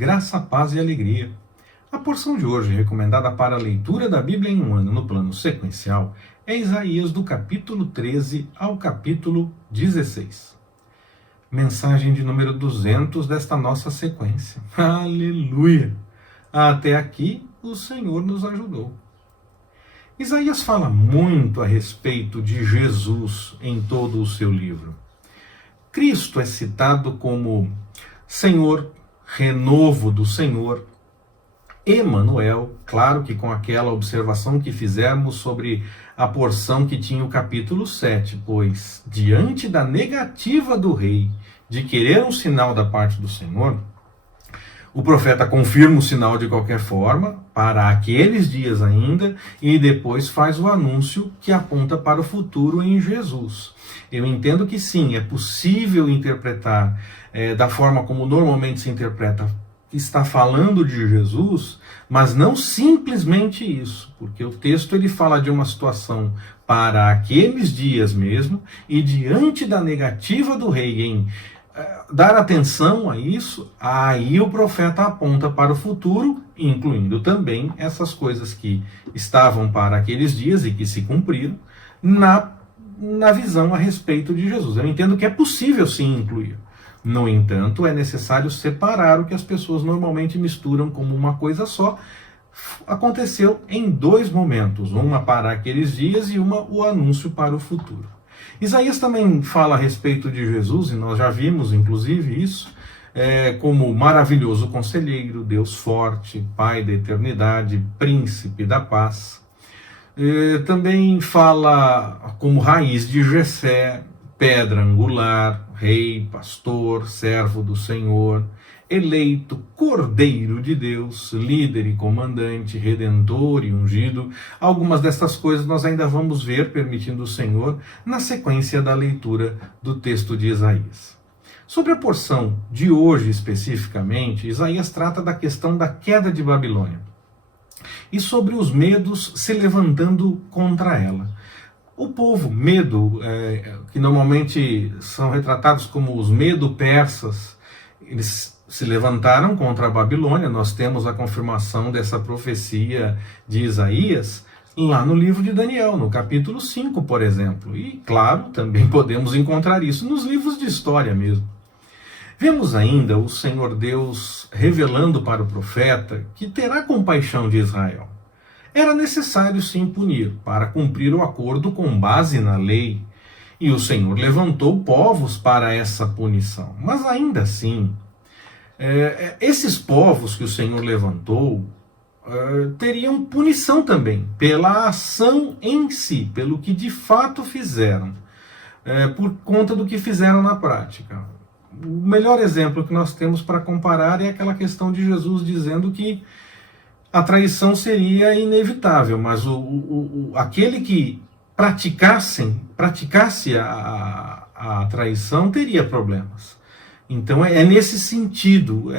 graça, paz e alegria. A porção de hoje, recomendada para a leitura da Bíblia em um ano no plano sequencial, é Isaías do capítulo 13 ao capítulo 16. Mensagem de número 200 desta nossa sequência. Aleluia! Até aqui o Senhor nos ajudou. Isaías fala muito a respeito de Jesus em todo o seu livro. Cristo é citado como Senhor, renovo do Senhor, Emanuel, claro que com aquela observação que fizemos sobre a porção que tinha o capítulo 7, pois diante da negativa do rei de querer um sinal da parte do Senhor, o profeta confirma o sinal de qualquer forma, para aqueles dias ainda, e depois faz o anúncio que aponta para o futuro em Jesus. Eu entendo que sim, é possível interpretar da forma como normalmente se interpreta, que está falando de Jesus, mas não simplesmente isso, porque o texto ele fala de uma situação para aqueles dias mesmo, e diante da negativa do rei em dar atenção a isso, aí o profeta aponta para o futuro, incluindo também essas coisas que estavam para aqueles dias e que se cumpriram na visão a respeito de Jesus. Eu entendo que é possível sim incluir. No entanto, é necessário separar o que as pessoas normalmente misturam como uma coisa só. Aconteceu em dois momentos, uma para aqueles dias e uma o anúncio para o futuro. Isaías também fala a respeito de Jesus, e nós já vimos inclusive isso, como maravilhoso conselheiro, Deus forte, Pai da eternidade, príncipe da paz. Também fala como raiz de Jessé, pedra angular, rei, pastor, servo do Senhor, eleito, cordeiro de Deus, líder e comandante, redentor e ungido. Algumas dessas coisas nós ainda vamos ver, permitindo o Senhor, na sequência da leitura do texto de Isaías. Sobre a porção de hoje especificamente, Isaías trata da questão da queda de Babilônia e sobre os medos se levantando contra ela. O povo medo, que normalmente são retratados como os medo-persas, eles se levantaram contra a Babilônia. Nós temos a confirmação dessa profecia de Isaías lá no livro de Daniel, no capítulo 5, por exemplo. E, claro, também podemos encontrar isso nos livros de história mesmo. Vemos ainda o Senhor Deus revelando para o profeta que terá compaixão de Israel. Era necessário sim punir, para cumprir o acordo com base na lei. E o Senhor levantou povos para essa punição. Mas ainda assim, esses povos que o Senhor levantou teriam punição também, pela ação em si, pelo que de fato fizeram, por conta do que fizeram na prática. O melhor exemplo que nós temos para comparar é aquela questão de Jesus dizendo que a traição seria inevitável, mas aquele que praticasse a traição teria problemas. Então é nesse sentido,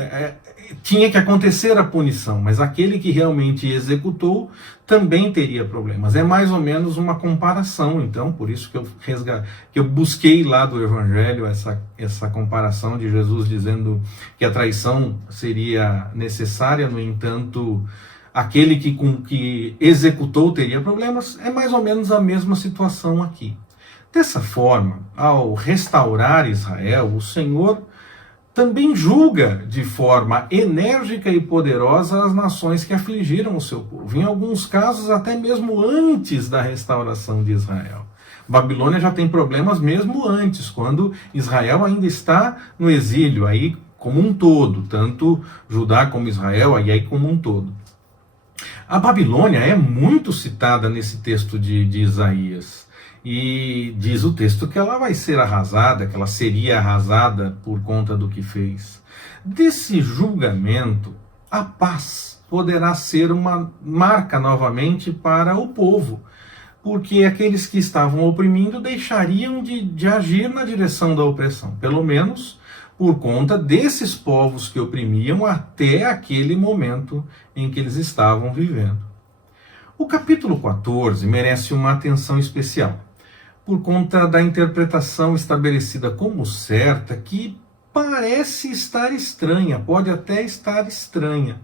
tinha que acontecer a punição, mas aquele que realmente executou também teria problemas. É mais ou menos uma comparação, então, por isso que eu busquei lá do Evangelho essa comparação de Jesus dizendo que a traição seria necessária, no entanto, aquele que executou teria problemas. É mais ou menos a mesma situação aqui. Dessa forma, ao restaurar Israel, o Senhor também julga de forma enérgica e poderosa as nações que afligiram o seu povo, em alguns casos até mesmo antes da restauração de Israel. Babilônia já tem problemas mesmo antes, quando Israel ainda está no exílio, aí como um todo, tanto Judá como Israel, aí como um todo. A Babilônia é muito citada nesse texto de Isaías. E diz o texto que ela vai ser arrasada, que ela seria arrasada por conta do que fez. Desse julgamento, a paz poderá ser uma marca novamente para o povo, porque aqueles que estavam oprimindo deixariam de agir na direção da opressão, pelo menos por conta desses povos que oprimiam até aquele momento em que eles estavam vivendo. O capítulo 14 merece uma atenção especial, por conta da interpretação estabelecida como certa, que parece estar estranha, pode até estar estranha.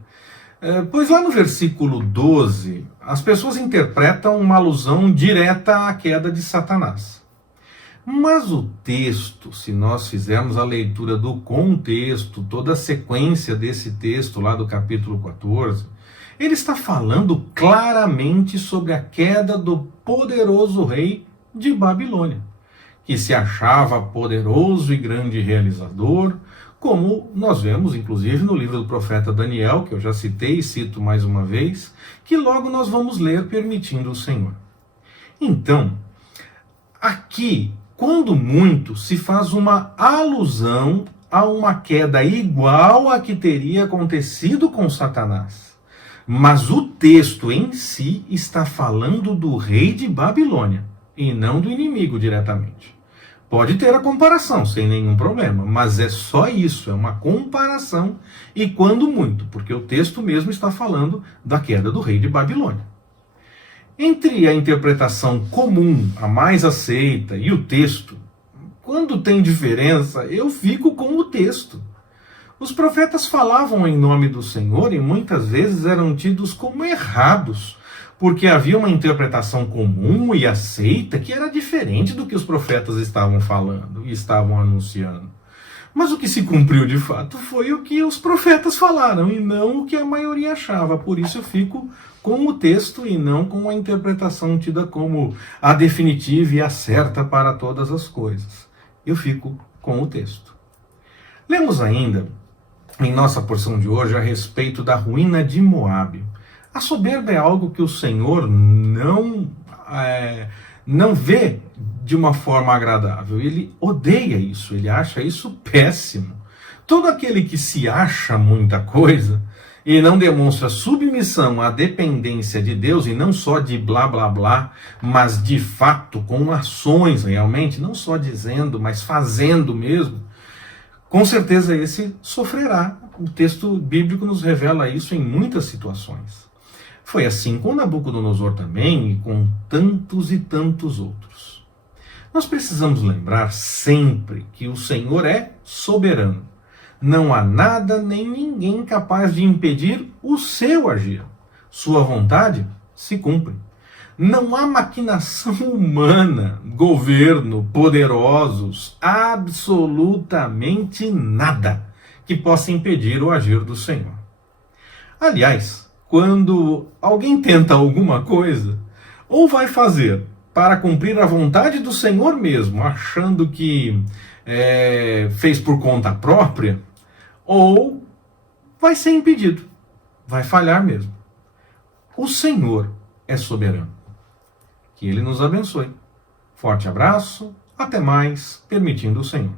Pois lá no versículo 12, as pessoas interpretam uma alusão direta à queda de Satanás. Mas o texto, se nós fizermos a leitura do contexto, toda a sequência desse texto lá do capítulo 14, ele está falando claramente sobre a queda do poderoso rei de Babilônia, que se achava poderoso e grande realizador, como nós vemos inclusive no livro do profeta Daniel, que eu já citei e cito mais uma vez, que logo nós vamos ler permitindo o Senhor. Então, aqui, quando muito, se faz uma alusão a uma queda igual à que teria acontecido com Satanás. Mas o texto em si está falando do rei de Babilônia, e não do inimigo diretamente. Pode ter a comparação, sem nenhum problema, mas é só isso, é uma comparação, e quando muito, porque o texto mesmo está falando da queda do rei de Babilônia. Entre a interpretação comum, a mais aceita, e o texto, quando tem diferença, eu fico com o texto. Os profetas falavam em nome do Senhor e muitas vezes eram tidos como errados, porque havia uma interpretação comum e aceita que era diferente do que os profetas estavam falando e estavam anunciando. Mas o que se cumpriu de fato foi o que os profetas falaram e não o que a maioria achava. Por isso eu fico com o texto e não com a interpretação tida como a definitiva e a certa para todas as coisas. Eu fico com o texto. Lemos ainda em nossa porção de hoje a respeito da ruína de Moabe. A soberba é algo que o Senhor não vê de uma forma agradável. Ele odeia isso, ele acha isso péssimo. Todo aquele que se acha muita coisa e não demonstra submissão à dependência de Deus, e não só de blá blá blá, mas de fato, com ações realmente, não só dizendo, mas fazendo mesmo, com certeza esse sofrerá. O texto bíblico nos revela isso em muitas situações. Foi assim com Nabucodonosor também e com tantos e tantos outros. Nós precisamos lembrar sempre que o Senhor é soberano. Não há nada nem ninguém capaz de impedir o seu agir. Sua vontade se cumpre. Não há maquinação humana, governo, poderosos, absolutamente nada que possa impedir o agir do Senhor. Aliás, quando alguém tenta alguma coisa, ou vai fazer para cumprir a vontade do Senhor mesmo, achando que fez por conta própria, ou vai ser impedido, vai falhar mesmo. O Senhor é soberano. Que Ele nos abençoe. Forte abraço, até mais, permitindo o Senhor.